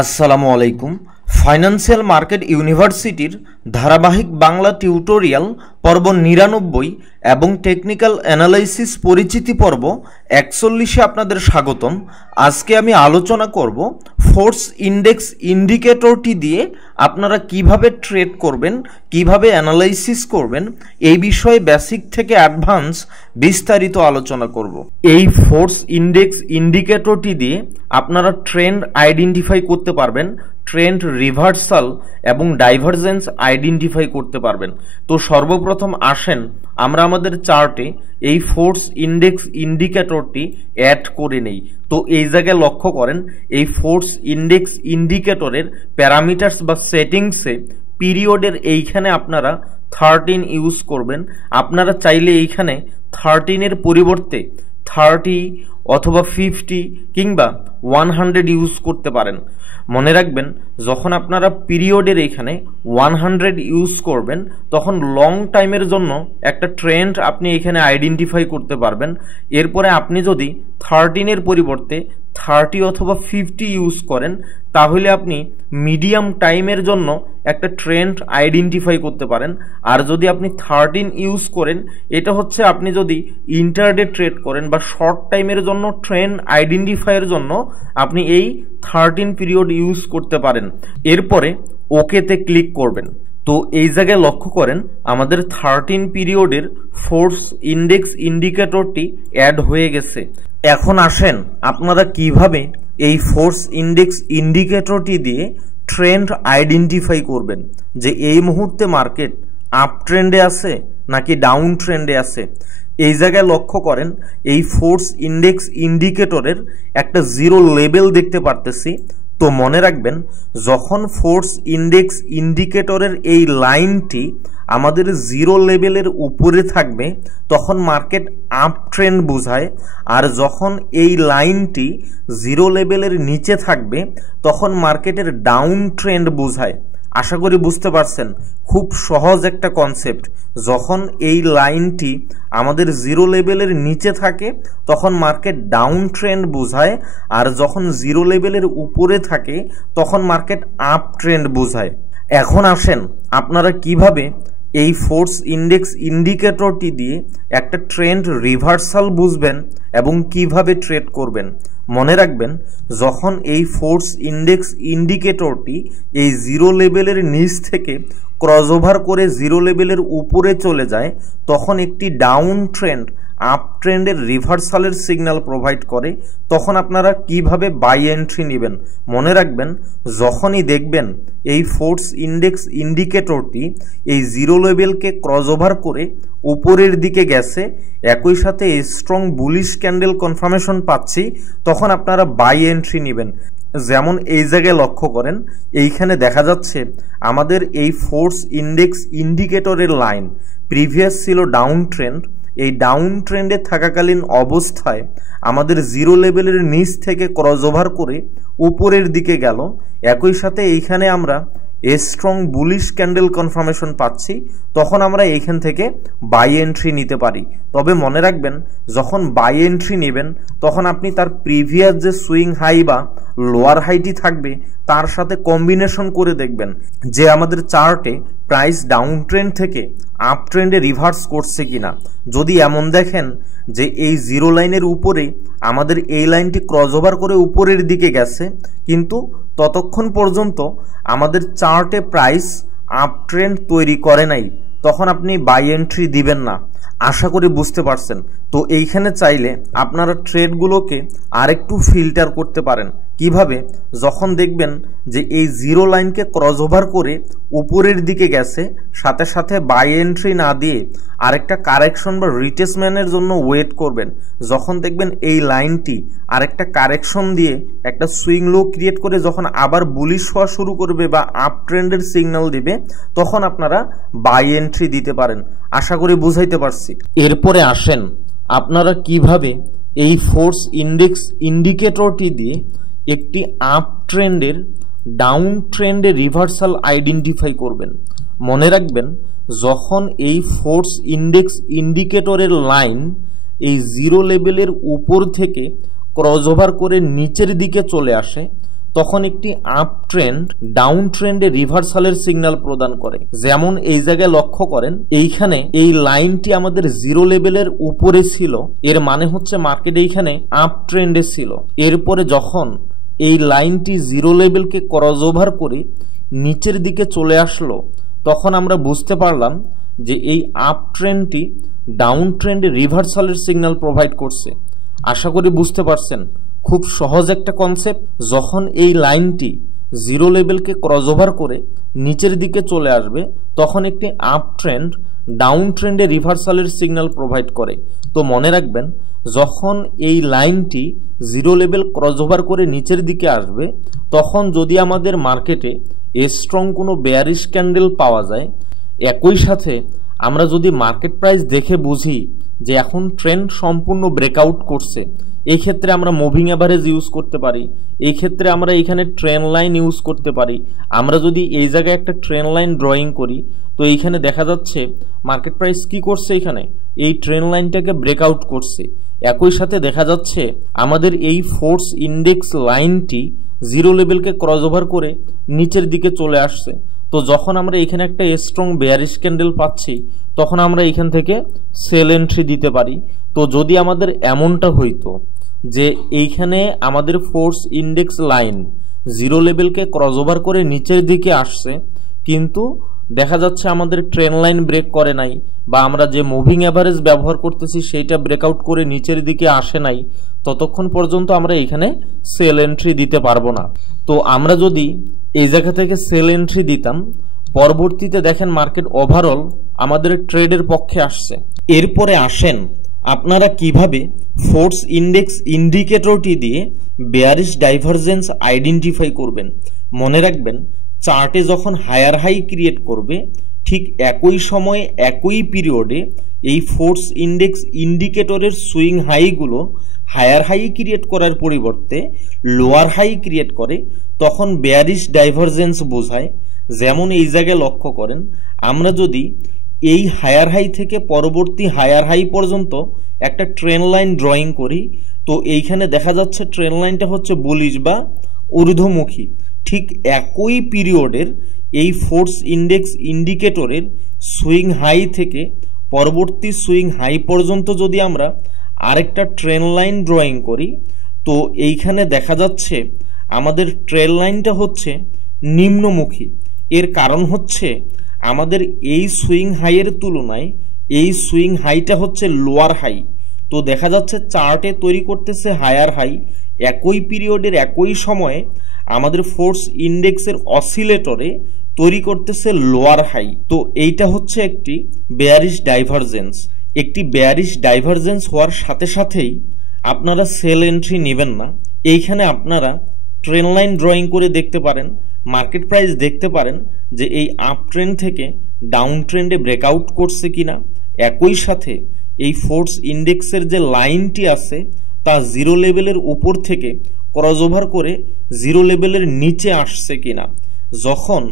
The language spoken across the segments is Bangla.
আসসালামু আলাইকুম। ফাইন্যান্সিয়াল মার্কেট ইউনিভার্সিটির ধারাবাহিক বাংলা টিউটোরিয়াল পর্ব 99 এবং টেকনিক্যাল অ্যানালাইসিস পরিচিতি পর্ব 41-এ আপনাদের স্বাগতম। আজকে আমি আলোচনা করব ফোর্স ইন্ডেক্স ইন্ডিকেটরটি দিয়ে আপনারা কিভাবে ট্রেড করবেন, কিভাবে অ্যানালাইসিস করবেন, এই বিষয়ে বেসিক থেকে অ্যাডভান্স বিস্তারিত আলোচনা করব। এই ফোর্স ইন্ডেক্স ইন্ডিকেটরটি দিয়ে আপনারা ট্রেন্ড আইডেন্টিফাই করতে পারবেন, ট্রেন্ড রিভার্সাল এবং ডাইভারজেন্স আইডেন্টিফাই করতে পারবেন। তো সর্বপ্রথম আসেন আমরা আমাদের চার্টে এই ফোর্স ইন্ডেক্স ইন্ডিকেটরটি অ্যাড করে নেই। তো এই জায়গায় লক্ষ্য করেন, এই ফোর্স ইন্ডেক্স ইন্ডিকেটরের প্যারামিটার্স বা সেটিংসে পিরিয়ডের এইখানে আপনারা 13 ইউজ করবেন। আপনারা চাইলে এইখানে 13-এর পরিবর্তে 30 অথবা 50 কিংবা 100 ইউজ করতে পারেন। মনে রাখবেন, যখন আপনারা পিরিয়ডের এখানে 100 ইউজ করবেন তখন লং টাইমের জন্য একটা ট্রেন্ড আপনি এখানে আইডেন্টিফাই করতে পারবেন। এরপরে আপনি যদি 13-এর পরিবর্তে 30 অথবা 50 ইউজ করেন তাহলে আপনি মিডিয়াম টাইমের জন্য একটা ট্রেন্ড আইডেন্টিফাই করতে পারেন। আর যদি আপনি 13 ইউজ করেন, এটা হচ্ছে আপনি যদি ইন্টারডে ট্রেড করেন বা শর্ট টাইমের জন্য ট্রেন্ড আইডেন্টিফাইয়ের জন্য আপনি এই 13 পিরিয়ড ইউজ করতে পারেন। এরপরে ওকেতে ক্লিক করবেন। তো এই জায়গায় লক্ষ্য করেন আমাদের 13 পিরিয়ডের ফোর্স ইন্ডেক্স ইন্ডিকেটরটি অ্যাড হয়ে গেছে। এখন আসেন আপনারা কিভাবে এই ফোর্স ইন্ডেক্স ইন্ডিকেটরটি দিয়ে ট্রেন্ড আইডেন্টিফাই করবেন যে এই মুহূর্তে মার্কেট আপ ট্রেন্ডে আছে নাকি ডাউন ট্রেন্ডে আছে। এই জায়গায় লক্ষ্য করেন এই ফোর্স ইন্ডেক্স ইন্ডিকেটরের একটা জিরো লেভেল দেখতে পারতেছি। তো মনে রাখবেন, যখন ফোর্স ইন্ডেক্স ইন্ডিকেটরের এই লাইনটি আমাদের জিরো লেভেলের উপরে থাকবে তখন মার্কেট আপ ট্রেন্ড বোঝায়, আর যখন এই লাইনটি জিরো লেভেলের নিচে থাকবে তখন মার্কেটের ডাউন ট্রেন্ড বোঝায়। আশা করি বুঝতে পারছেন, খুব সহজ একটা কনসেপ্ট। যখন এই লাইনটি আমাদের জিরো লেভেলের নিচে থাকে তখন মার্কেট ডাউন ট্রেন্ড বোঝায়, আর যখন জিরো লেভেলের উপরে থাকে তখন মার্কেট আপ ট্রেন্ড বোঝায়। এখন আসেন আপনারা কিভাবে এই ফোর্স ইন্ডেক্স ইন্ডিকেটরটি দিয়ে একটা ট্রেন্ড রিভার্সাল বুঝবেন এবং কিভাবে ট্রেড করবেন। মনে রাখবেন, যখন এই ফোর্স ইন্ডেক্স ইন্ডিকেটরটি এই জিরো লেভেলের নিচ থেকে ক্রস ওভার করে জিরো লেভেলের উপরে চলে যায় তখন একটি ডাউন ট্রেন্ড আপ ট্রেন্ডের রিভার্সালের সিগন্যাল প্রোভাইড করে। তখন আপনারা কিভাবে বাই এন্ট্রি নেবেন। মনে রাখবেন, যখনই দেখবেন এই ফোর্স ইন্ডেক্স ইন্ডিকেটরটি এই জিরো লেভেলকে ক্রস ওভার করে উপরের দিকে গেছে, একই সাথে স্ট্রং বুলিশ ক্যান্ডেল কনফার্মেশন পাচ্ছি, তখন আপনারা বাই এন্ট্রি নেবেন। যেমন এই জায়গায় লক্ষ্য করেন, এইখানে দেখা যাচ্ছে আমাদের এই ফোর্স ইন্ডেক্স ইন্ডিকেটরের লাইন প্রিভিয়াস ছিল ডাউন ট্রেন্ড। এই ডাউন ট্রেন্ডে থাকাকালীন অবস্থায় আমাদের জিরো লেভেলের নিচ থেকে ক্রস ওভার করে উপরের দিকে গেল, একই সাথে এইখানে আমরা স্ট্রং বুলিশ ক্যান্ডেল কনফার্মেশন পাচ্ছি, তখন আমরা এইখান থেকে বাই এন্ট্রি নিতে পারি। তবে মনে রাখবেন, যখন বাই এন্ট্রি নেবেন তখন আপনি তার প্রিভিয়াস যে সুইং হাই বা লোয়ার হাইটি থাকবে তার সাথে কম্বিনেশন করে দেখবেন যে আমাদের চার্টে প্রাইস ডাউন ট্রেন্ড থেকে আপ ট্রেন্ডে রিভার্স করছে কিনা। যদি এমন দেখেন যে এই জিরো লাইনের উপরে আমাদের এই লাইনটি ক্রস ওভার করে উপরের দিকে গেছে কিন্তু ততক্ষণ পর্যন্ত আমাদের চার্টে প্রাইস আপ ট্রেন্ড তৈরি করে নাই, তখন আপনি বাই এন্ট্রি দিবেন না। আশা করি বুঝতে পারছেন। তো এইখানে চাইলে আপনারা ট্রেডগুলোকে আরেকটু ফিল্টার করতে পারেন। কিভাবে? যখন দেখবেন যে এই জিরো লাইনকে ক্রস ওভার করে উপরের দিকে গেছে, সাথে সাথে বাই এন্ট্রি না দিয়ে আরেকটা কারেকশন বা রিটেসমেন্টের জন্য ওয়েট করবেন। যখন দেখবেন এই লাইনটি আরেকটা কারেকশন দিয়ে একটা সুইং লো ক্রিয়েট করে যখন আবার বুলিশ হওয়া শুরু করবে বা আপ ট্রেন্ডের সিগন্যাল দিবে তখন আপনারা বাই এন্ট্রি দিতে পারেন। আশা করি বুঝাইতে পারছি। এরপরে আসেন আপনারা কিভাবে এই ফোর্স ইন্ডেক্স ইন্ডিকেটরটি দিয়ে একটি আপ ট্রেন্ডের ডাউন ট্রেন্ডে রিভার্সাল আইডেন্টিফাই করবেন। মনে রাখবেন, যখন এই ফোর্স ইন্ডেক্স ইন্ডিকেটরের লাইন এই জিরো লেভেলের উপর থেকে ক্রস ওভার করে নিচের দিকে চলে আসে তখন একটি আপ ট্রেন্ড ডাউন ট্রেন্ডে রিভার্সালের সিগন্যাল প্রদান করে। যেমন এই জায়গায় লক্ষ্য করেন, এইখানে এই লাইনটি আমাদের জিরো লেভেলের উপরে ছিল, এর মানে হচ্ছে মার্কেট এইখানে আপ ট্রেন্ডে ছিল। এরপরে যখন এই লাইনটি জিরো লেভেলকে ক্রস ওভার করে নিচের দিকে চলে আসলো, তখন আমরা বুঝতে পারলাম যে এই আপ ট্রেন্ডটি ডাউন ট্রেন্ডে রিভার্সালের সিগন্যাল প্রোভাইড করছে। আশা করি বুঝতে পারছেন, খুব সহজ একটা কনসেপ্ট। যখন এই লাইনটি জিরো লেভেলকে ক্রস ওভার করে নিচের দিকে চলে আসবে, তখন একটি আপ ট্রেন্ড ডাউন ট্রেন্ডে রিভার্সালের সিগন্যাল প্রোভাইড করে। তো মনে রাখবেন, যখন এই লাইনটি জিরো লেভেল ক্রস ওভার করে নিচের দিকে আসবে, তখন যদি আমাদের মার্কেটে স্ট্রং কোনো বেয়ারিশ ক্যান্ডেল পাওয়া যায়, একই সাথে আমরা যদি মার্কেট প্রাইস দেখে বুঝি যে এখন ট্রেন্ড সম্পূর্ণ ব্রেকআউট করছে, এই ক্ষেত্রে আমরা মুভিং অ্যাভারেজ ইউজ করতে পারি। এই ক্ষেত্রে আমরা এখানে ট্রেন লাইন ইউজ করতে পারি। আমরা যদি এই জায়গায় একটা ট্রেন লাইন ড্রয়িং করি, তো এইখানে দেখা যাচ্ছে মার্কেট প্রাইস কি করছে, এখানে এই ট্রেন লাইনটাকে ব্রেকআউট করছে। একই সাথে দেখা যাচ্ছে আমাদের এই ফোর্স ইন্ডেক্স লাইনটি জিরো লেভেলকে ক্রস ওভার করে নিচের দিকে চলে আসছে। তো যখন আমরা এখানে একটা স্ট্রং বেয়ারিশ ক্যান্ডেল পাচ্ছি, তখন আমরা এখান থেকে সেল এন্ট্রি দিতে পারি। তো যদি আমাদের এমনটা হইতো যে এইখানে আমাদের ফোর্স ইন্ডেক্স লাইন জিরো লেভেলকে ক্রস ওভার করে নিচের দিকে আসছে, কিন্তু দেখা যাচ্ছে আমাদের ট্রেন লাইন ব্রেক করে নাই, বা আমরা যে মুভিং অ্যাভারেজ ব্যবহার করতেছি সেইটা ব্রেকআউট করে নিচের দিকে আসে নাই, ততক্ষণ পর্যন্ত আমরা এখানে সেল এন্ট্রি দিতে পারবো না। তো আমরা যদি এই জায়গা থেকে সেল এন্ট্রি দিতাম, পরবর্তীতে দেখেন মার্কেট ওভারঅল আমাদের ট্রেডের পক্ষে আসছে। এরপরে আসেন আপনারা কিভাবে ফোর্স ইন্ডেক্স ইন্ডিকেটরটি দিয়ে বেয়ারিশ ডাইভারজেন্স আইডেন্টিফাই করবেন। মনে রাখবেন, চার্টে যখন হায়ার হাই ক্রিয়েট করবে, ঠিক একই সময়ে একই পিরিয়ডে এই ফোর্স ইন্ডেক্স ইন্ডিকেটরের সুইং হাইগুলো হায়ার হাই ক্রিয়েট করার পরিবর্তে লোয়ার হাই ক্রিয়েট করে, তখন বেয়ারিশ ডাইভারজেন্স বোঝায়। যেমন এই জায়গায় লক্ষ্য করেন, আমরা যদি এই হায়ার হাই থেকে পরবর্তী হায়ার হাই পর্যন্ত একটা ট্রেন লাইন ড্রয়িং করি, তো এইখানে দেখা যাচ্ছে ট্রেন লাইনটা হচ্ছে বুলিশ বা ঊর্ধ্বমুখী। ঠিক একই পিরিয়ডের এই ফোর্স ইন্ডেক্স ইন্ডিকেটরের সুইং হাই থেকে পরবর্তী সুইং হাই পর্যন্ত যদি আমরা আরেকটা ট্রেন লাইন ড্রয়িং করি, তো এইখানে দেখা যাচ্ছে আমাদের ট্রেন লাইনটা হচ্ছে নিম্নমুখী। এর কারণ হচ্ছে আমাদের এই সুইং হাইয়ের তুলনায় এই সুইং হাইটা হচ্ছে লোয়ার হাই। তো দেখা যাচ্ছে চার্টে তৈরি করতেছে হায়ার হাই, একই পিরিয়ডের একই সময়ে আমাদের ফোর্স ইন্ডেক্সের অসিলেটরে তৈরি করতেছে লোয়ার হাই। তো এইটা হচ্ছে একটি বেয়ারিশ ডাইভারজেন্স। একটি বেয়ারিশ ডাইভারজেন্স হওয়ার সাথে সাথেই আপনারা সেল এন্ট্রি নেবেন না। এইখানে আপনারা ট্রেন লাইন ড্রয়িং করে দেখতে পারেন, মার্কেট প্রাইস দেখতে পারেন যে এই আপ ট্রেন্ড থেকে ডাউন ট্রেন্ডে ব্রেকআউট করছে কিনা। একই সাথে এই ফোর্স ইন্ডেক্সের যে লাইনটি আছে তা জিরো লেভেলের উপর থেকে ক্রস ওভার করে জিরো লেভেলের নিচে আসছে কিনা। যখন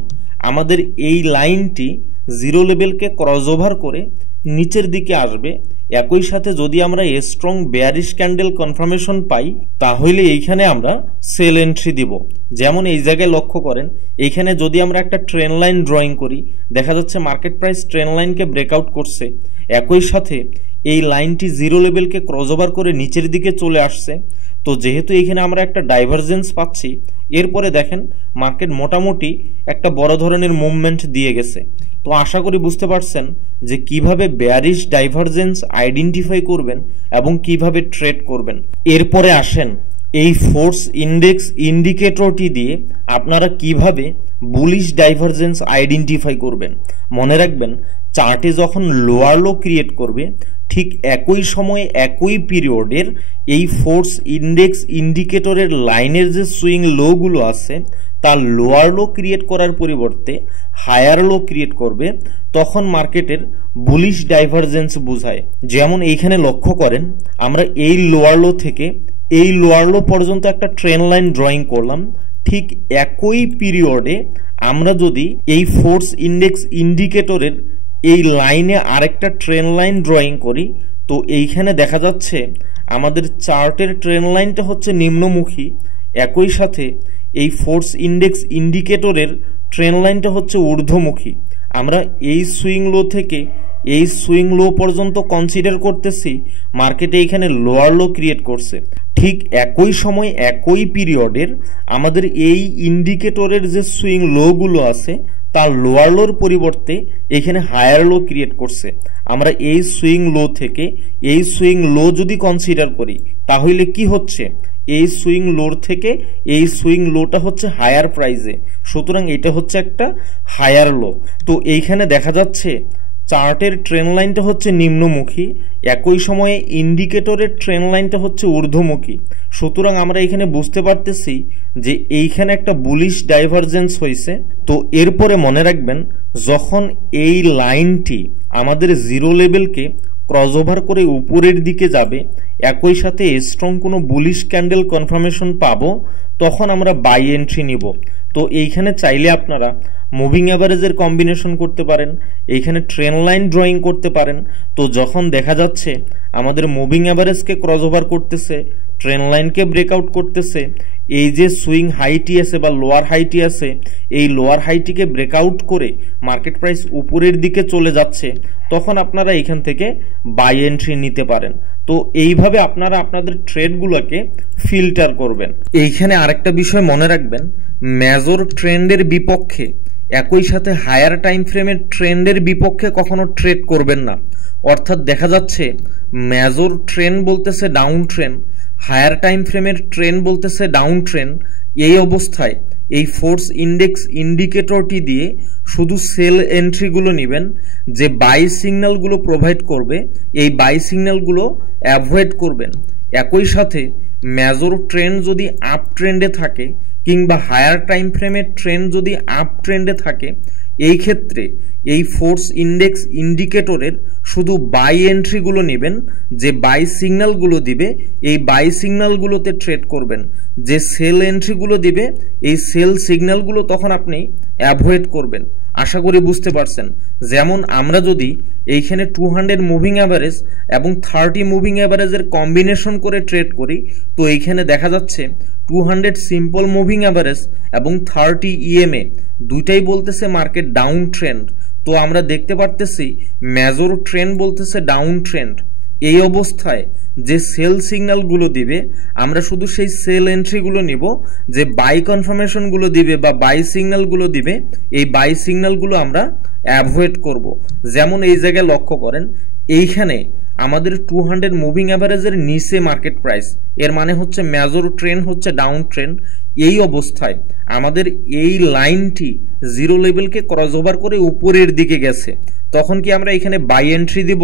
আমাদের এই লাইনটি জিরো লেভেলকে ক্রস ওভার করে নিচের দিকে আসবে, একই সাথে যদি আমরা স্ট্রং বেয়ারিশ ক্যান্ডেল কনফার্মেশন পাই, তাহলে এইখানে আমরা সেল এন্ট্রি দিব। যেমন এই জায়গায় লক্ষ্য করেন, এইখানে যদি আমরা একটা ট্রেন লাইন ড্রয়িং করি, দেখা যাচ্ছে মার্কেট প্রাইস ট্রেন লাইনকে ব্রেকআউট করছে, একই সাথে এই লাইনটি জিরো লেভেলকে ক্রস ওভার করে নিচের দিকে চলে আসছে। তো যেহেতু এইখানে আমরা একটা ডাইভারজেন্স পাচ্ছি, এরপরে দেখেন মার্কেট মোটামুটি একটা বড় ধরনের মুভমেন্ট দিয়ে গেছে। তো আশা করি বুঝতে পারছেন যে কিভাবে বেয়ারিশ ডাইভারজেন্স আইডেন্টিফাই করবেন এবং কিভাবে ট্রেড করবেন। এরপরে আসেন এই ফোর্স ইন্ডেক্স ইন্ডিকেটরটি দিয়ে আপনারা কিভাবে বুলিশ ডাইভারজেন্স আইডেন্টিফাই করবেন। মনে রাখবেন, চার্টে যখন লোয়ার লো ক্রিয়েট করবে, ঠিক একই সময়ে একই পিরিয়ডের এই ফোর্স ইন্ডেক্স ইন্ডিকেটরের লাইনের যে সুইং লোগুলো আছে তা লোয়ার লো ক্রিয়েট করার পরিবর্তে হায়ার লো ক্রিয়েট করবে, তখন মার্কেটের বুলিশ ডাইভারজেন্স বোঝায়। যেমন এইখানে লক্ষ্য করেন, আমরা এই লোয়ার লো থেকে এই লোয়ার লো পর্যন্ত একটা ট্রেন লাইন ড্রয়িং করলাম। ঠিক একই পিরিয়ডে আমরা যদি এই ফোর্স ইন্ডেক্স ইন্ডিকেটরের এই লাইনে আরেকটা ট্রেন লাইন ড্রয়িং করি, তো এইখানে দেখা যাচ্ছে আমাদের চার্টের ট্রেন লাইনটা হচ্ছে নিম্নমুখী, একই সাথে এই ফোর্স ইন্ডেক্স ইন্ডিকেটরের ট্রেন্ড লাইনটা হচ্ছে ঊর্ধ্বমুখী। আমরা এই সুইং লো থেকে এই সুইং লো পর্যন্ত কনসিডার করতেছি, মার্কেটে এখানে লোয়ার লো ক্রিয়েট করছে। ঠিক একই সময় একই পিরিয়ডের আমাদের এই ইন্ডিকেটরের যে সুইং লোগুলো আছে তার লোয়ার লোর পরিবর্তে এখানে হায়ার লো ক্রিয়েট করছে। আমরা এই সুইং লো থেকে এই সুইং লো যদি কনসিডার করি তাহলে কি হচ্ছে, এই সুইং লোর থেকে এই সুইং লোটা হচ্ছে হায়ার প্রাইসে, সুতরাং এটা হচ্ছে একটা হায়ার লো। তো এইখানে দেখা যাচ্ছে চার্টের ট্রেন্ড লাইনটা হচ্ছে নিম্নমুখী, একই সময়ে ইন্ডিকেটরের ট্রেন্ড লাইনটা হচ্ছে ঊর্ধ্বমুখী। সুতরাং আমরা এখানে বুঝতে পারতেছি যে এইখানে একটা বুলিশ ডাইভারজেন্স হয়েছে। তো এরপরে মনে রাখবেন, যখন এই লাইনটি আমাদের জিরো লেভেলকে ক্রস ওভার করে উপরের দিকে যাবে, একই সাথে স্ট্রং কোনো বুলিশ ক্যান্ডেল কনফার্মেশন পাবো, তখন আমরা বাই এন্ট্রি নিব। তো এইখানে চাইলে আপনারা মুভিং অ্যাভারেজের কম্বিনেশন করতে পারেন, এইখানে ট্রেন্ড লাইন ড্রয়িং করতে পারেন। তো যখন দেখা যাচ্ছে আমাদের মুভিং অ্যাভারেজকে ক্রস ওভার করতেছে, ট্রেন্ড লাইনকে ব্রেকআউট করতেছে, এই যে সুইং হাইটি আছে বা লোয়ার হাইটি আছে, এই লোয়ার হাইটিকে ব্রেকআউট করে মার্কেট প্রাইস উপরের দিকে চলে যাচ্ছে, তখন আপনারা এখান থেকে বাই এন্ট্রি নিতে পারেন। তো এইভাবে আপনারা আপনাদের ট্রেডগুলোকে ফিল্টার করবেন। এইখানে আরেকটা বিষয় মনে রাখবেন, মেজর ট্রেন্ডের বিপক্ষে একই সাথে হায়ার টাইম ফ্রেমের ট্রেন্ডের বিপক্ষে কখনো ট্রেড করবেন না। অর্থাৎ দেখা যাচ্ছে মেজর ট্রেন্ড বলতেছে ডাউন ট্রেন্ড, হায়ার টাইম ফ্রেমের ট্রেন্ড বলতেছে ডাউন ট্রেন্ড। এই অবস্থায় এই ফোর্স ইন্ডেক্স ইন্ডিকেটরটি দিয়ে শুধু সেল এন্ট্রিগুলো নেবেন, যে বাই সিগন্যালগুলো প্রোভাইড করবে এই বাই সিগন্যালগুলো অ্যাভয়েড করবেন। একই সাথে মেজর ট্রেন্ড যদি আপ ট্রেন্ডে থাকে কিংবা হায়ার টাইম ফ্রেমের ট্রেন্ড যদি আপ ট্রেন্ডে থাকে, এই ক্ষেত্রে এই ফোর্স ইন্ডেক্স ইন্ডিকেটরের শুধু বাই এন্ট্রিগুলো নেবেন, যে বাই সিগন্যালগুলো দিবে এই বাই সিগন্যালগুলোতে ট্রেড করবেন। যে সেল এন্ট্রিগুলো দিবে এই সেল সিগন্যালগুলো তখন আপনি অ্যাভয়েড করবেন। আশা করি বুঝতে পারছেন। যেমন আমরা যদি এইখানে 200 মুভিং অ্যাভারেজ এবং 30 মুভিং অ্যাভারেজের কম্বিনেশন করে ট্রেড করি, তো এইখানে দেখা যাচ্ছে 200 সিম্পল মুভিং অ্যাভারেজ এবং 30 ইএমএ দুইটাই বলতেছে মার্কেট ডাউন ট্রেন্ড। তো আমরা দেখতে পারতেছি মেজর ট্রেন্ড বলতেছে ডাউন ট্রেন্ড। এই অবস্থায় যে সেল সিগন্যালগুলো দিবে আমরা শুধু সেই সেল এন্ট্রিগুলো নিব, যে বাই কনফার্মেশনগুলো দিবে বা বাই সিগন্যালগুলো দিবে এই বাই সিগন্যালগুলো আমরা অ্যাভয়েড করব। যেমন এই জায়গায় লক্ষ্য করেন, এইখানে আমাদের 200 মুভিং অ্যাভারেজের নিচে মার্কেট প্রাইস, এর মানে হচ্ছে মেজর ট্রেন্ড হচ্ছে ডাউন ট্রেন্ড। এই অবস্থায় আমাদের এই লাইনটি জিরো লেভেলকে ক্রস ওভার করে উপরের দিকে গেছে, তখন কি আমরা এখানে বাই এন্ট্রি দিব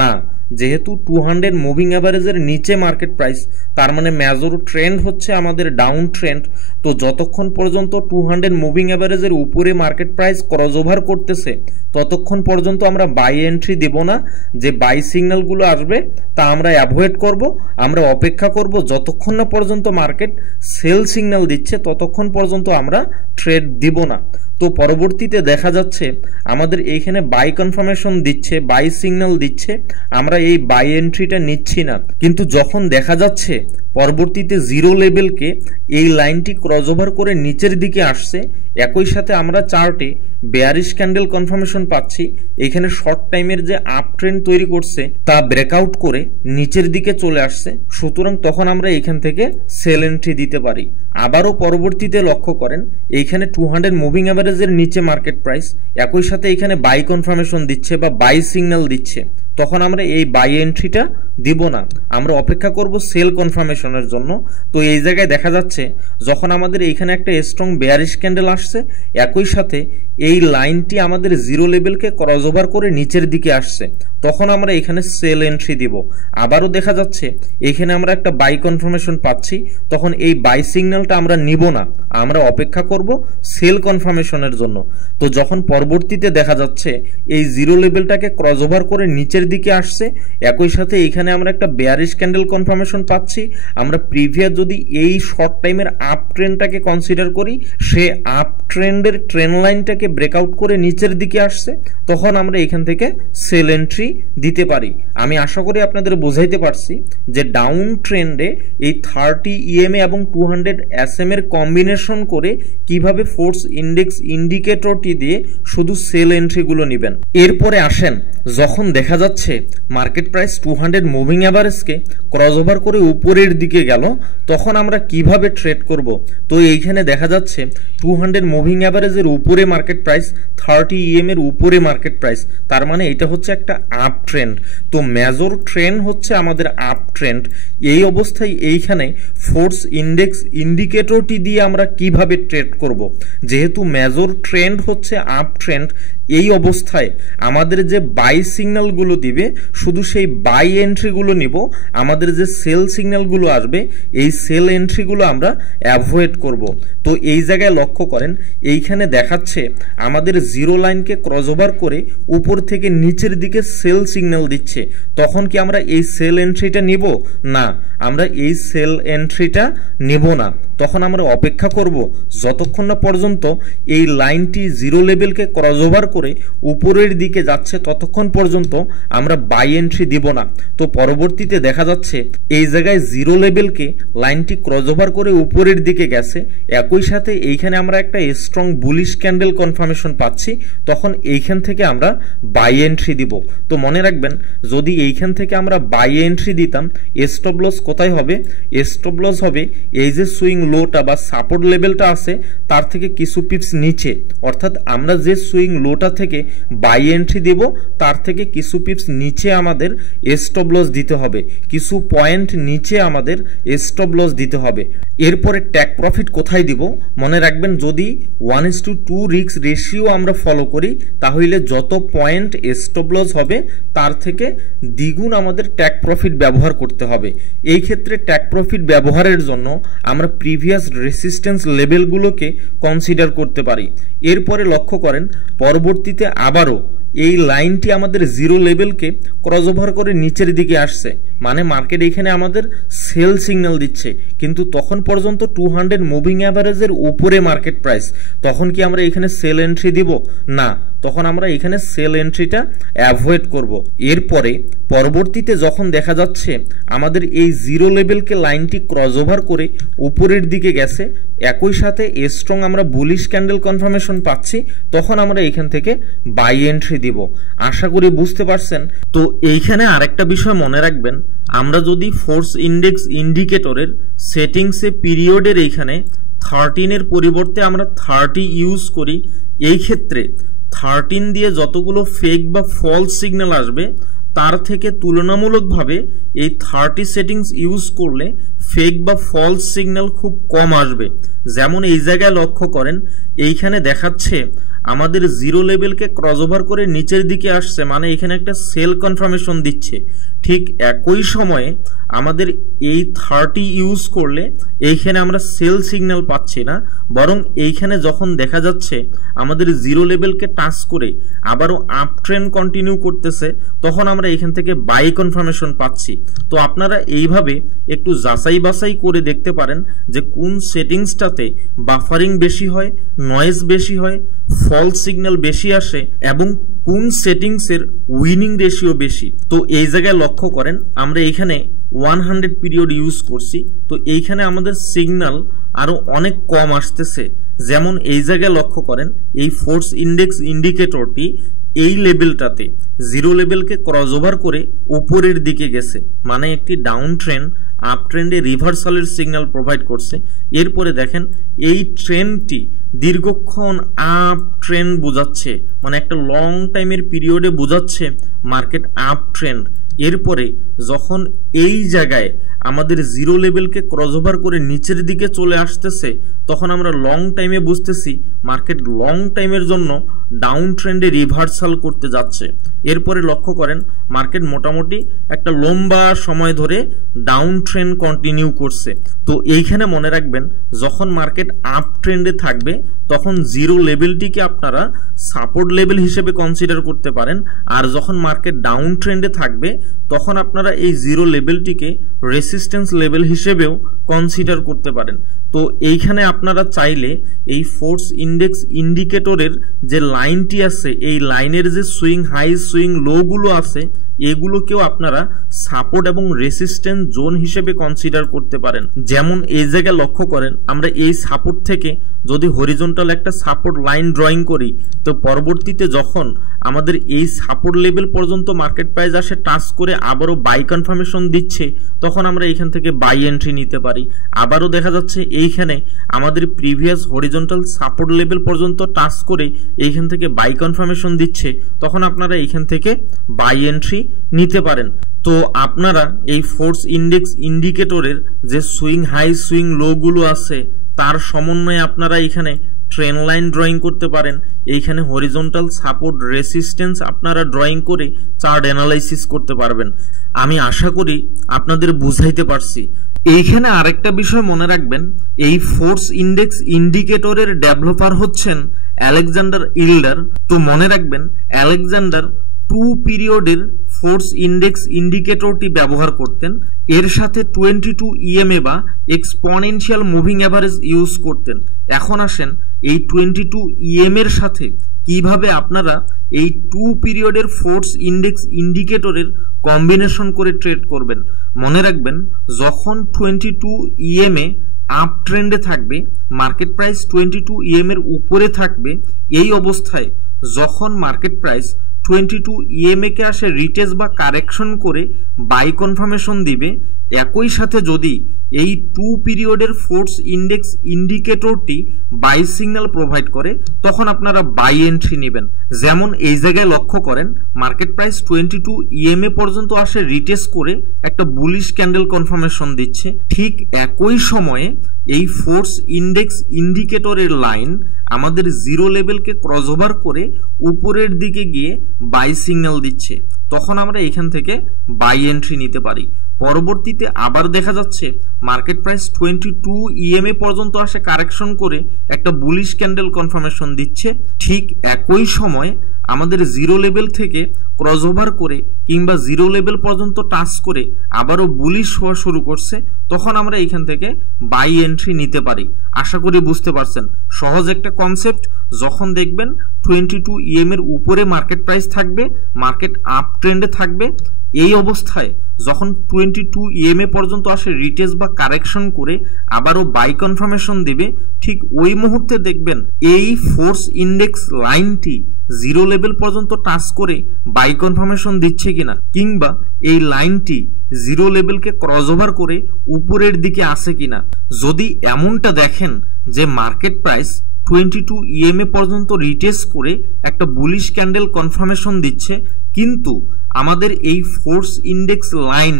না? যেহেতু 200 মুভিং অ্যাভারেজের নিচে মার্কেট প্রাইস, তার মানে মেজর ট্রেন্ড হচ্ছে আমাদের ডাউন ট্রেন্ড। তো যতক্ষণ পর্যন্ত 200 মুভিং অ্যাভারেজের উপরে মার্কেট প্রাইস ক্রস ওভার করতেছে ততক্ষণ পর্যন্ত আমরা বাই এন্ট্রি দেব না। যে বাই সিগন্যালগুলো আসবে তা আমরা অ্যাভয়েড করব, আমরা অপেক্ষা করব যতক্ষণ না পর্যন্ত মার্কেট সেল সিগন্যাল দিচ্ছে ততক্ষণ পর্যন্ত আমরা ট্রেড দিব না। তো পরবর্তীতে দেখা যাচ্ছে আমাদের এইখানে বাই কনফার্মেশন দিচ্ছে, বাই সিগন্যাল দিচ্ছে, আমরা এই বাই এন্ট্রিটা নিচ্ছি না। কিন্তু যখন দেখা যাচ্ছে পরবর্তীতে জিরো লেভেলকে এই লাইনটি ক্রস ওভার করে নিচের দিকে আসছে, একই সাথে আমরা চার্টে বেয়ারিশ ক্যান্ডেল কনফার্মেশন পাচ্ছি, এখানে শর্ট টাইমের যে আপ ট্রেন্ড তৈরি করছে তা ব্রেকআউট করে নিচের দিকে চলে আসছে, সুতরাং তখন আমরা এখান থেকে সেল এন্ট্রি দিতে পারি। আবারও পরবর্তীতে লক্ষ্য করেন, এইখানে 200 মুভিং অ্যাভারেজের নিচে মার্কেট প্রাইস, একই সাথে এখানে বাই কনফার্মেশন দিচ্ছে বা বাই সিগন্যাল দিচ্ছে, তখন আমরা এই বাই এন্ট্রিটা দিব না, আমরা অপেক্ষা করব সেল কনফার্মেশনের জন্য। তো এই জায়গায় দেখা যাচ্ছে যখন আমাদের এইখানে একটা স্ট্রং বেয়ারিশ ক্যান্ডেল আসছে, একই সাথে এই লাইনটি আমাদের জিরো লেভেলকে ক্রস ওভার করে নিচের দিকে আসছে, তখন আমরা এখানে সেল এন্ট্রি দিব। আবারও দেখা যাচ্ছে এখানে আমরা একটা বাই কনফার্মেশন পাচ্ছি, তখন এই বাই সিগন্যালটা আমরা নিব না, আমরা অপেক্ষা করব সেল কনফার্মেশনের জন্য। তো যখন পরবর্তীতে দেখা যাচ্ছে এই জিরো লেভেলটাকে ক্রস ওভার করে নিচের দিকে আসছে, একই সাথে এখানে আমরা একটা বেয়ারিশ ক্যান্ডেল কনফার্মেশন পাচ্ছি, আমরা প্রিভিয়াস যদি এই শর্ট টাইমের আপ ট্রেন্ডটাকে কনসিডার করি, সে আপ ট্রেন্ডের ট্রেন্ড লাইনটাকে ব্রেকআউট করে নিচের দিকে আসছে, তখন আমরা এখান থেকে সেল এন্ট্রি দিতে পারি। আমি আশা করি আপনাদের বোঝাইতে পারছি যে ডাউন ট্রেন্ডে এই 30 EMA এবং 200 SM এর কম্বিনেশন করে কিভাবে ফোর্স ইন্ডেক্স ইন্ডিকেটরটি দিয়ে শুধু সেল এন্ট্রিগুলো নেবেন। এরপরে আসেন, যখন দেখা যাচ্ছে মার্কেট প্রাইস 200 মুভিং অ্যাভারেজকে ক্রস ওভার করে উপরের দিকে গেল, তখন আমরা কিভাবে ট্রেড করব। তো এইখানে দেখা যাচ্ছে 200 মুভিং অ্যাভারেজের উপরে মার্কেট প্রাইস, 30 EM এর উপরে মার্কেট প্রাইস, তার মানে এটা হচ্ছে একটা আপ ট্রেন্ড। তো মেজর ট্রেন্ড হচ্ছে আমাদের আপ ট্রেন্ড। এই অবস্থায় এইখানে ফোর্স ইন্ডেক্স ইন্ডিকেটরটি দিয়ে আমরা কিভাবে ট্রেড করব। যেহেতু মেজর ট্রেন্ড হচ্ছে আপ ট্রেন্ড, এই অবস্থায় আমাদের যে বাই সিগন্যালগুলো দিবে শুধু সেই বাই এন্ট্রিগুলো নিব, আমাদের যে সেল সিগন্যালগুলো আসবে এই সেল এন্ট্রিগুলো আমরা অ্যাভয়েড করব। তো এই জায়গায় লক্ষ্য করেন, এইখানে দেখাচ্ছে আমাদের জিরো লাইনকে ক্রস ওভার করে উপর থেকে নিচের দিকে সেল সিগন্যাল দিচ্ছে। তখন কি আমরা এই সেল এন্ট্রিটা নিব? না, আমরা এই সেল এন্ট্রিটা নেব না। তখন আমরা অপেক্ষা করব যতক্ষণ না পর্যন্ত এই লাইনটি জিরো লেভেলকে ক্রস ওভার করে উপরের দিকে যাচ্ছে, ততক্ষণ পর্যন্ত আমরা বাই এন্ট্রি দিব না। তো পরবর্তীতে দেখা যাচ্ছে এই জায়গায় জিরো লেভেলকে লাইনটি ক্রস ওভার করে উপরের দিকে গেছে, একই সাথে এইখানে আমরা একটা স্ট্রং বুলিশ ক্যান্ডেল কনফার্মেশন পাচ্ছি, তখন এইখান থেকে আমরা বাই এন্ট্রি দিব। তো মনে রাখবেন, যদি এইখান থেকে আমরা বাই এন্ট্রি দিতাম, স্টপ লস কোথায় হবে? স্টপ লস হবে এই যে সুইং লোটা বা সাপোর্ট লেভেলটা আছে তার থেকে কিছু পিপস নিচে, অর্থাৎ আমরা যে সুইং লোটা থেকে বাই এন্ট্রি দেব তার থেকে কিছু পিপস নিচে আমাদের স্টপ লস দিতে হবে, কিছু পয়েন্ট নিচে আমাদের স্টপ লস দিতে হবে। এরপরে ট্যাক প্রফিট কোথায় দিব? মনে রাখবেন, যদি 1:2 রিস্ক রেশিও আমরা ফলো করি তাহলে যত পয়েন্ট স্টপ লস হবে তার থেকে দ্বিগুণ আমাদের ট্যাক প্রফিট ব্যবহার করতে হবে। এই ক্ষেত্রে ট্যাক প্রফিট ব্যবহারের জন্য আমরা প্রিভিয়াস রেসিস্ট্যান্স লেভেলগুলোকে কনসিডার করতে পারি। এরপরে লক্ষ্য করেন, পরবর্তীতে আবারও এই লাইনটি আমাদের জিরো লেভেলকে ক্রস ওভার করে নিচের দিকে আসছে, মানে মার্কেট এখানে আমাদের সেল সিগন্যাল দিচ্ছে, কিন্তু তখন পর্যন্ত 200 মুভিং অ্যাভারেজের উপরে মার্কেট প্রাইস। তখন কি আমরা এখানে সেল এন্ট্রি দিব? না, তখন আমরা এখানে সেল এন্ট্রিটা অ্যাভয়েড করব। এরপরে পরবর্তীতে যখন দেখা যাচ্ছে আমাদের এই জিরো লেভেলকে লাইনটি ক্রস ওভার করে উপরের দিকে গেছে, একই সাথে স্ট্রং আমরা বুলিশ ক্যান্ডেল কনফার্মেশন পাচ্ছি, তখন আমরা এখান থেকে বাই এন্ট্রি দিব। আশা করি বুঝতে পারছেন। তো এইখানে আরেকটা বিষয় মনে রাখবেন, আমরা যদি ফোর্স ইন্ডেক্স ইন্ডিকেটরের সেটিংসে পিরিয়ডের এইখানে 13 এর পরিবর্তে আমরা 30 ইউজ করি, এই ক্ষেত্রে 13 দিয়ে যতগুলো ফেক বা ফলস সিগন্যাল আসবে তার থেকে তুলনামূলকভাবে এই 30 সেটিংস ইউজ করলে ফেক বা ফলস সিগন্যাল খুব কম আসবে। যেমন এই জায়গায় লক্ষ্য করেন, এইখানে দেখাচ্ছে আমাদের জিরো লেভেলকে ক্রস ওভার করে নিচের দিকে আসছে, মানে এখানে একটা সেল কনফার্মেশন দিচ্ছে। ঠিক একই সময়ে আমাদের এই 30 ইউজ করলে এইখানে আমরা সেল সিগন্যাল পাচ্ছি না, বরং এইখানে যখন দেখা যাচ্ছে আমাদের জিরো লেভেলকে টাচ করে আবারও আপ ট্রেন্ড কন্টিনিউ করতেছে, তখন আমরা এখান থেকে বাই কনফার্মেশন পাচ্ছি। তো আপনারা এইভাবে একটু যাচাই বাছাই করে দেখতে পারেন যে কোন সেটিংসটাতে বাফারিং বেশি হয়, নয়েজ বেশি হয়, ফলস সিগন্যাল বেশি আসে এবং কোন সেটিংসের উইনিং রেশিও বেশি। তো এই জায়গায় লক্ষ্য করেন, আমরা এখানে 100 পিরিয়ড ইউজ করছি, তো এইখানে আমাদের সিগন্যাল আরো অনেক কম আসতেছে। যেমন এই জায়গায় লক্ষ্য করেন, এই ফোর্স ইন্ডেক্স ইন্ডিকেটরটি এই লেভেলটাতে জিরো লেভেলকে ক্রস ওভার করে উপরের দিকে গেছে, মানে একটি ডাউন ট্রেন্ড আপ ট্রেন্ডে রিভার্সালের সিগন্যাল প্রোভাইড করছে। এরপরে দেখেন এই ট্রেন্ডটি দীর্ঘক্ষণ আপ ট্রেন্ড বোঝাচ্ছে, মানে একটা লং টাইমের পিরিয়ডে বোঝাচ্ছে মার্কেট আপ ট্রেন্ড। এরপরে যখন এই জায়গায় আমাদের জিরো লেভেলকে ক্রস ওভার করে নিচের দিকে চলে আসতেছে, তখন আমরা লং টাইমে বুঝতেছি মার্কেট লং টাইমের জন্য ডাউন ট্রেন্ডে রিভার্সাল করতে যাচ্ছে। এরপরে লক্ষ্য করেন, মার্কেট মোটামুটি একটা লম্বা সময় ধরে ডাউন ট্রেন্ড কন্টিনিউ করছে। তো এইখানে মনে রাখবেন, যখন মার্কেট আপ ট্রেন্ডে থাকবে তখন জিরো লেভেলটিকে আপনারা সাপোর্ট লেভেল হিসেবে কনসিডার করতে পারেন। আর যখন মার্কেট ডাউন ট্রেন্ডে থাকবে তখন আপনারা এই জিরো লেভেলটিকে রেসিস্ট্যান্স লেভেল হিসেবেও কনসিডার করতে পারেন। তো এইখানে আপনারা চাইলে এই ফোর্স ইন্ডেক্স ইন্ডিকেটরের যে লাইনটি আছে, এই লাইনের যে সুইং হাই সুইং লোগুলো আছে, এগুলোকেও আপনারা সাপোর্ট এবং রেসিস্ট্যান্স জোন হিসেবে কনসিডার করতে পারেন। যেমন এই জায়গায় লক্ষ্য করেন, আমরা এই সাপোর্ট থেকে যদি হরিজন্টাল একটা সাপোর্ট লাইন ড্রয়িং করি, তো পরবর্তীতে যখন আমাদের এই সাপোর্ট লেভেল পর্যন্ত মার্কেট প্রাইস আসে টাচ করে আবারও বাই কনফার্মেশন দিচ্ছে, তখন আমরা এখান থেকে বাই এন্ট্রি নিতে পারি। আবারও দেখা যাচ্ছে এইখানে আমাদের প্রিভিয়াস হরিজন্টাল সাপোর্ট লেভেল পর্যন্ত টাচ করে এইখান থেকে বাই কনফার্মেশন দিচ্ছে, তখন আপনারা এইখান থেকে বাই এন্ট্রি নিতে পারেন। তো আপনারা এই ফোর্স ইন্ডেক্স ইন্ডিকেটরের যে সুইং হাই সুইং লো গুলো আছে তার সমন্বয়ে আপনারা এখানে ট্রেন্ড লাইন ড্রয়িং করতে পারেন। এইখানে হরিজন্টাল সাপোর্ট রেসিস্ট্যান্স আপনারা ড্রয়িং করে চার্ট অ্যানালাইসিস করতে পারবেন। আমি আশা করি আপনাদের বুঝাইতে পারছি। এইখানে আরেকটা বিষয় মনে রাখবেন, এই ফোর্স ইন্ডেক্স ইন্ডিকেটরের ডেভেলপার হচ্ছেন আলেকজান্ডার ইল্ডার। তো মনে রাখবেন, আলেকজান্ডার 2 পিরিয়ডের ফোর্স ইন্ডেক্স ইন্ডিকেটরটি ব্যবহার করতেন। এর সাথে 22 EMA বা এক্সপোনেনশিয়াল মুভিং অ্যাভারেজ ইউজ করতেন। এখন আসেন এই 22 EMA এর সাথে কিভাবে আপনারা এই 2 পিরিয়ডের ফোর্স ইন্ডেক্স ইন্ডিকেটরের কম্বিনেশন করে ট্রেড করবেন। মনে রাখবেন, যখন 22 EMA আপ ট্রেন্ডে থাকবে, মার্কেট প্রাইস 22 EMA এর উপরে থাকবে, এই অবস্থায় যখন মার্কেট প্রাইস 22 EMA কে আসে রিটেস্ট বা কারেকশন করে বাই কনফার্মেশন দিবে, একই সাথে যদি এই 2 পিরিয়ডের ফোর্স ইন্ডেক্স ইন্ডিকেটরটি বাই সিগন্যাল প্রোভাইড করে, তখন আপনারা বাই এন্ট্রি নেবেন। যেমন এই জায়গায় লক্ষ্য করেন, মার্কেট প্রাইস 22 EMA পর্যন্ত আসে রিটেস্ট করে একটা বুলিশ ক্যান্ডেল কনফার্মেশন দিচ্ছে। ঠিক একই সময়ে এই ফোর্স ইন্ডেক্স ইন্ডিকেটরের লাইন আমাদের জিরো লেভেলকে ক্রসওভার করে উপরের দিকে গিয়ে বাই সিগন্যাল দিচ্ছে, তখন আমরা এখান থেকে বাই এন্ট্রি নিতে পারি। পরবর্তীতে আবার দেখা যাচ্ছে মার্কেট প্রাইস 22 EMA পর্যন্ত আসে কারেকশন করে একটা বুলিশ ক্যান্ডেল কনফার্মেশন দিচ্ছে। ঠিক একই সময় আমাদের জিরো লেভেল থেকে ক্রসওভার করে কিংবা জিরো লেভেল পর্যন্ত টাচ করে আবারও বুলিশ হওয়া শুরু করছে, তখন আমরা এখান থেকে বাই এন্ট্রি নিতে পারি। আশা করি বুঝতে পারছেন। সহজ একটা কনসেপ্ট। যখন দেখবেন 22 EMA এর উপরে মার্কেট প্রাইস থাকবে, মার্কেট আপ ট্রেন্ডে থাকবে, এই অবস্থায় যখন 22 EMA পর্যন্ত আসে রিটেস্ট বা কারেকশন করে আবারও বাই কনফার্মেশন দেবে, ঠিক ওই মুহূর্তে দেখবেন এই ফোর্স ইন্ডেক্স লাইনটি জিরো লেভেল পর্যন্ত টাচ করে বাই কনফার্মেশন দিচ্ছে কিনা, কিংবা এই লাইনটি জিরো লেভেলকে ক্রসওভার করে উপরের দিকে আসে কিনা। যদি এমনটা দেখেন যে মার্কেট প্রাইস 22 EMA পর্যন্ত রিটেস্ট করে একটা বুলিশ ক্যান্ডেল কনফার্মেশন দিচ্ছে, কিন্তু আমাদের এই ফোর্স ইন্ডেক্স লাইন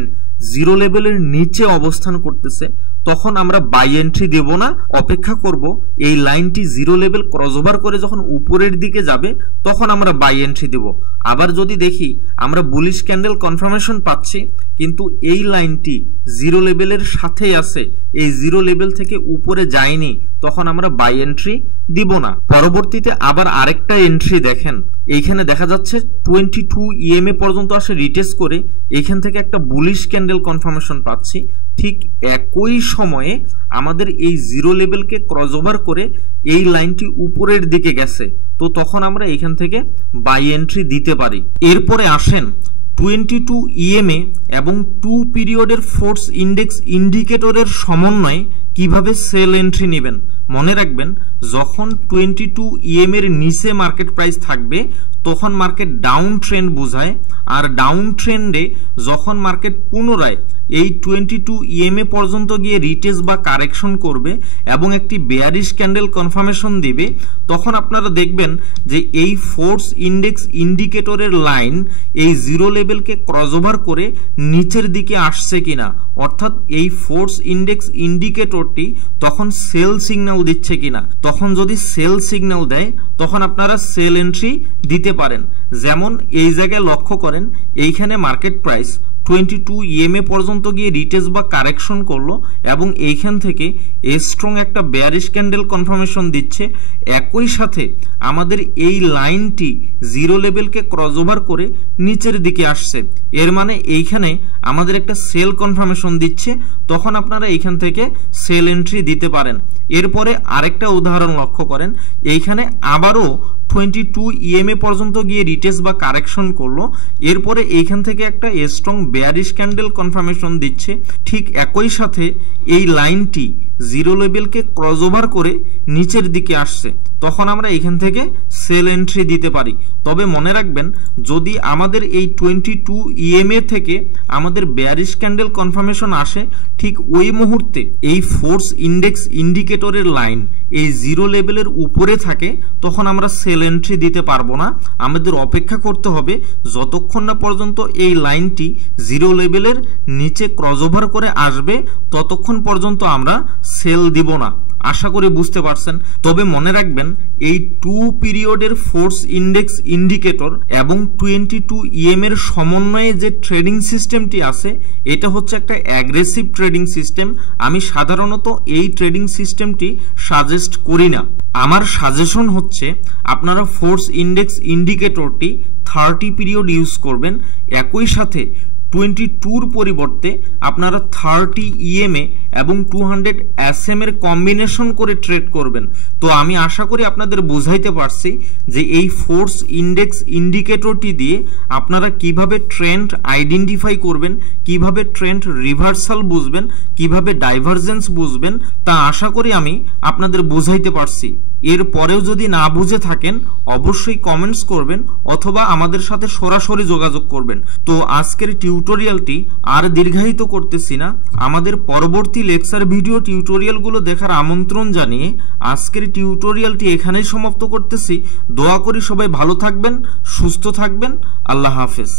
জিরো লেভেলের নিচে অবস্থান করতেছে, তখন আমরা বাই এন্ট্রি দেব না, অপেক্ষা করব এই লাইনটি জিরো লেভেল ক্রসওভার করে যখন উপরের দিকে যাবে তখন আমরা বাই এন্ট্রি দেব। আবার যদি দেখি আমরা বুলিশ ক্যান্ডেল কনফার্মেশন পাচ্ছি কিন্তু এই লাইনটি জিরো লেভেলের সাথেই আছে, এই জিরো লেভেল থেকে উপরে যায়নি, তখন আমরা বাই এন্ট্রি দিব না। পরবর্তীতে আবার আরেকটা এন্ট্রি দেখেন, এইখানে দেখা যাচ্ছে 22 EMA পর্যন্ত আসে রিটেস্ট করে এইখান থেকে একটা বুলিশ ক্যান্ডেল কনফার্মেশন পাচ্ছি। ঠিক একই সময়ে আমাদের এই জিরো লেভেলকে ক্রসওভার করে এই লাইনটি উপরের দিকে গেছে, তো তখন আমরা এখান থেকে বাই এন্ট্রি দিতে পারি। এরপরে আসেন 22 EMA এবং 2 পিরিয়ডের ফোর্স ইন্ডেক্স ইন্ডিকেটরের সমন্বয়ে কিভাবে সেল এন্ট্রি নেবেন। মনে রাখবেন, যখন 22 EMA এর নিচে মার্কেট প্রাইস থাকবে তখন মার্কেট ডাউন ট্রেন্ড বোঝায়, আর ডাউন ট্রেন্ডে যখন মার্কেট পুনরায় এই 22 EMA পর্যন্ত গিয়ে রিটেস্ট বা কারেকশন করবে এবং একটি বেয়ারিশ ক্যান্ডেল কনফার্মেশন দিবে, তখন আপনারা দেখবেন যে এই ফোর্স ইন্ডেক্স ইন্ডিকেটরের লাইন এই জিরো লেভেলকে ক্রসওভার করে নিচের দিকে আসছে কিনা, অর্থাৎ এই ফোর্স ইন্ডেক্স ইন্ডিকেটরটি তখন সেল সিগন্যাল দিচ্ছে কিনা। তখন যদি সেল সিগন্যাল দেয় তখন আপনারা সেল এন্ট্রি দিতে পারেন। যেমন এই জায়গায় লক্ষ্য করেন, এইখানে মার্কেট প্রাইস 22 EMA পর্যন্ত গিয়ে রিটেস্ট বা কারেকশন করলো এবং এইখান থেকে স্ট্রং একটা বেয়ারিশ ক্যান্ডেল কনফার্মেশন দিচ্ছে। একই সাথে আমাদের এই লাইনটি জিরো লেভেলকে ক্রসওভার করে নিচের দিকে আসছে, এর মানে এইখানে আমাদের একটা সেল কনফার্মেশন দিচ্ছে। তখন আপনারা এইখান থেকে সেল এন্ট্রি দিতে পারেন। এরপরে আরেকটা উদাহরণ লক্ষ্য করেন, এইখানে আবারও 22 EMA পর্যন্ত গিয়ে রিটেস্ট বা কারেকশন করলো, এরপরে এইখান থেকে একটা স্ট্রং বেয়ারিশ ক্যান্ডেল কনফার্মেশন দিচ্ছে। ঠিক একই সাথে এই লাইনটি জিরো লেভেলকে ক্রসওভার করে নিচের দিকে আসছে, তখন আমরা এখান থেকে সেল এন্ট্রি দিতে পারি। তবে মনে রাখবেন, যদি আমাদের এই 22 EMA থেকে আমাদের বেয়ারিশ ক্যান্ডেল কনফার্মেশন আসে, ঠিক ওই মুহূর্তে এই ফোর্স ইন্ডেক্স ইন্ডিকেটরের লাইন এই জিরো লেভেলের উপরে থাকে, তখন আমরা সেল এন্ট্রি দিতে পারবো না। আমাদের অপেক্ষা করতে হবে যতক্ষণ না পর্যন্ত এই লাইনটি জিরো লেভেলের নিচে ক্রসওভার করে আসবে, ততক্ষণ পর্যন্ত আমরা সেল দিব না। আশা করি বুঝতে পারছেন। তবে মনে রাখবেন, এই 2 পিরিয়ডের ফোর্স ইন্ডেক্স ইন্ডিকেটর এবং 22 EMA এর সমন্বয়ে যে ট্রেডিং সিস্টেমটি আছে, এটা হচ্ছে একটা অ্যাগ্রেসিভ ট্রেডিং সিস্টেম। আমি সাধারণত এই ট্রেডিং সিস্টেমটি সাজেস্ট করি না। আমার সাজেশন হচ্ছে আপনারা ফোর্স ইন্ডেক্স ইন্ডিকেটরটি 30 পিরিয়ড ইউজ করবেন। একই সাথে 22 পরিবর্তে আপনারা 30 EMA এবং 200 SM এর কম্বিনেশন করে ট্রেড করবেন। তো আমি আশা করি আপনাদের বোঝাইতে পারছি যে এই ফোর্স ইন্ডেক্স ইন্ডিকেটরটি দিয়ে আপনারা কিভাবে ট্রেন্ড আইডেন্টিফাই করবেন, কিভাবে ট্রেন্ড রিভার্সাল বুঝবেন, কিভাবে ডাইভারজেন্স বুঝবেন, তা আশা করি আমি আপনাদের বোঝাইতে পারছি। এর পরেও যদি না বুঝে থাকেন অবশ্যই কমেন্টস করবেন অথবা আমাদের সাথে সরাসরি যোগাযোগ করবেন। তো আজকের টিউটোরিয়ালটি আর দীর্ঘায়িত করতেছি না। আমাদের পরবর্তী লেকচার ভিডিও টিউটোরিয়ালগুলো দেখার আমন্ত্রণ জানিয়ে আজকের টিউটোরিয়ালটি এখানেই সমাপ্ত করতেছি। দোয়া করি সবাই ভালো থাকবেন, সুস্থ থাকবেন। আল্লাহ হাফেজ।